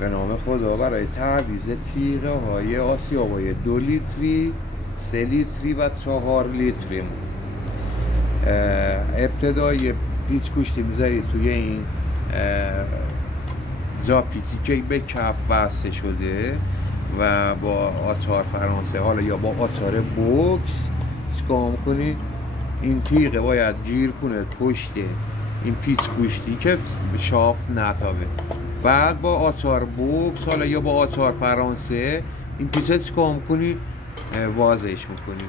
به نام خدا برای تعویض تیغه های آسیابای 2 لیتری، 3 لیتری و 4 لیتری. ابتدای پیچ گوشتی میذاری توی این جا پیچی که به کف بسته شده و با آچار فرانسه حالا یا با آچار بوکس چیکار میکنی؟ این تیغه باید گیر کنه پشت این پیچ گوشتی که شافت نتابه. بعد با آچار بوکس حالا یا با آچار فرانسه این پیچه چیکار میکنی؟ وازش میکنی.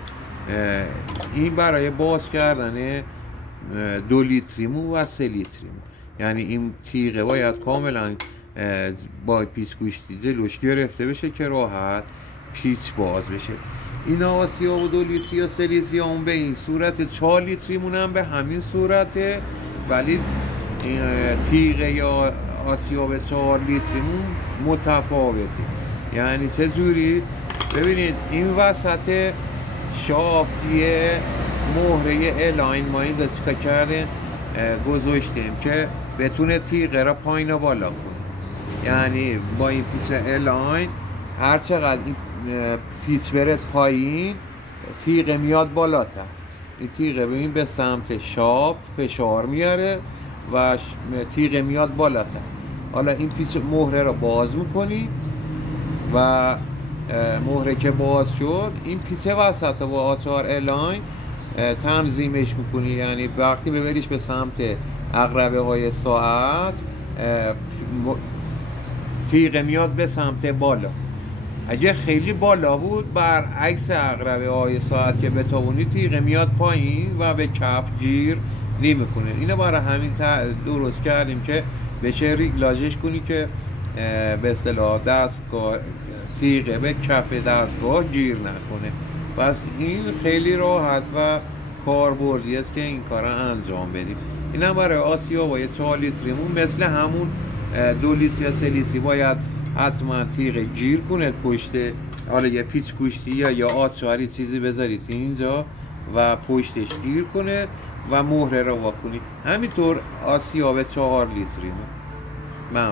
این برای باز کردن 2 لیتریمو و 3 لیتریمو. یعنی این تیغه باید کاملا با پیچ گوشتی جلوش گرفته بشه که راحت پیچ باز بشه. این آسیاب و 2 لیتری یا 3 لیتری هم به این صورت، 4 لیتریمون هم به همین صورته، ولی این تیغه یا آسیاب 4 لیتریمون متفاوته. یعنی چه جوری؟ ببینید این وسط شافتیه مهره الاین ما اینجا چیکار کردیم؟ گذاشتیم که بتونه تیغه را پایین و بالا کنه. یعنی با این پیچ الاین هر چقدر این پیچ بره پایین تیغه میاد بالاتر. این تیغه ببین به سمت شافت فشار میاره و تیغه میاد بالاتر. حالا این پیچ مهره را باز میکنی و مهره که باز شد این پیچ وسط با آچار الاین تنظیمش میکنی. یعنی وقتی ببریش به سمت عقربه های ساعت تیغه میاد به سمت بالا. اگه خیلی بالا بود برعکس عقربه های ساعت که بتوانی تیغه میاد پایین و به کف گیر نمیکنه. اینو برای همین درست کردیم که بشه ریگلاژش کنی که به اصطلاح دستگاه تیغه به کف دستگاه گیر نکنه. پس این خیلی راحت و کاربردی است که این کار رو انجام بدیم. این هم برای آسیابای 4 لیتریمون مثل همون 2 لیتر یا 3 لیتری باید حتما تیغه گیر کنه پشت، حالا یه پیچ گوشتی یا آچاری چیزی بذارید اینجا و پشتش گیر کنه و مهره رو واکنید. همینطور آسیاب 4 لیتریمون. ممنون.